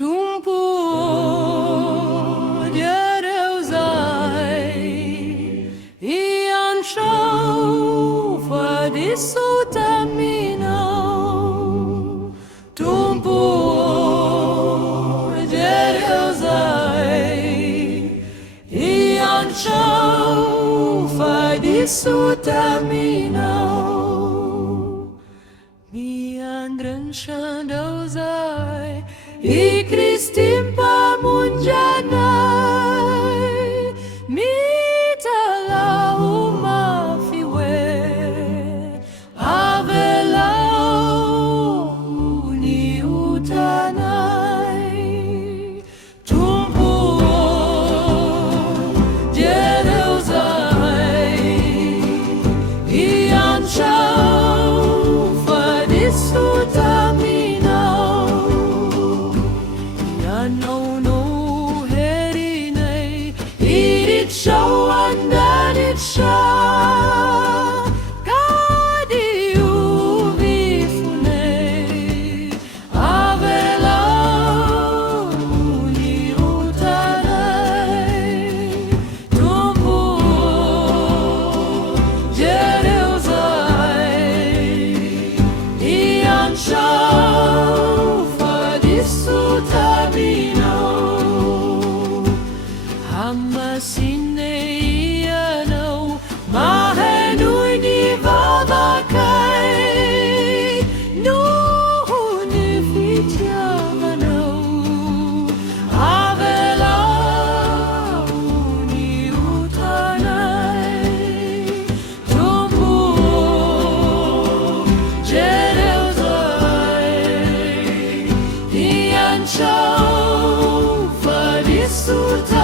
Tompo, jereo, zahay, iyan siya fadisutaminaw. Tompo, jereo, zahay, iyan siya fadisutaminaw. Miandran siya daw zahay, ikristim pamunjanay, mitala umafiwe, avelaw ni utanay. Tompo, jereo, zahay, iyan siya fadisutaminaw. No herinay, irit siya, wandanit siya, kadi ubifunay, avelaw ni utanay. Tompo, jereo, zahay, iyan siya fadisutaminaw. Hamasinayanaw, mahenoy ni babakay, noon ifitiyamanaw, avelaw ni utanay. Tompo, jereo, zahay, iyan siya fadisutaminaw.